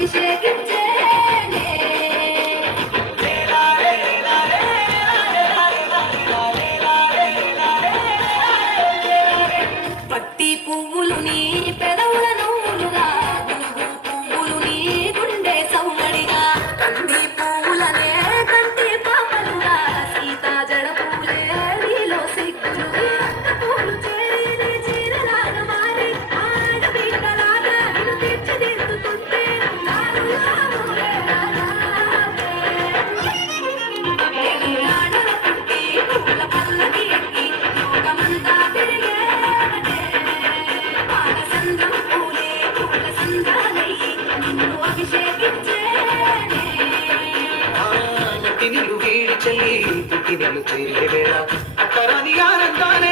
Hadi şirket చెల్లి ఇంటికి వెళ్ళు తిరిగి వేళ అక్కరాని ఆనందానే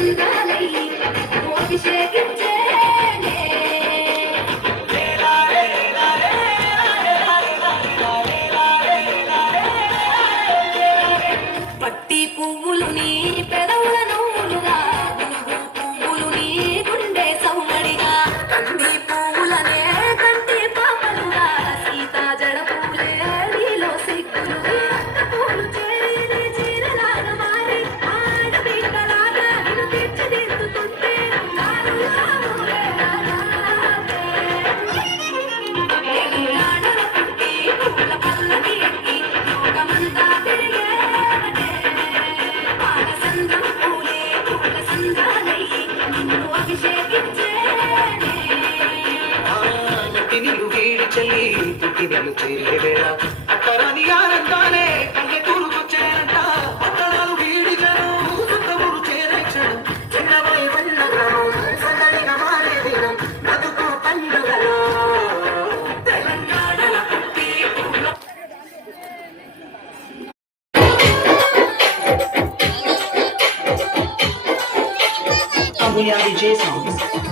Yeah. చెల్లి ఇంటికి వెళ్ళు చేరే వేళ. అత్తరాని యారంటానే కళ్ళె తూరుకొచ్చేనంట అత్తరాలు వీడి జనం సొంతూరు చేరే క్షణం చిన్నవై ఉన్న గ్రామం సందడిగా మారే దినం బతుకు పండుగలో. తెలంగాణ పుట్టి Abu Yabi J songs.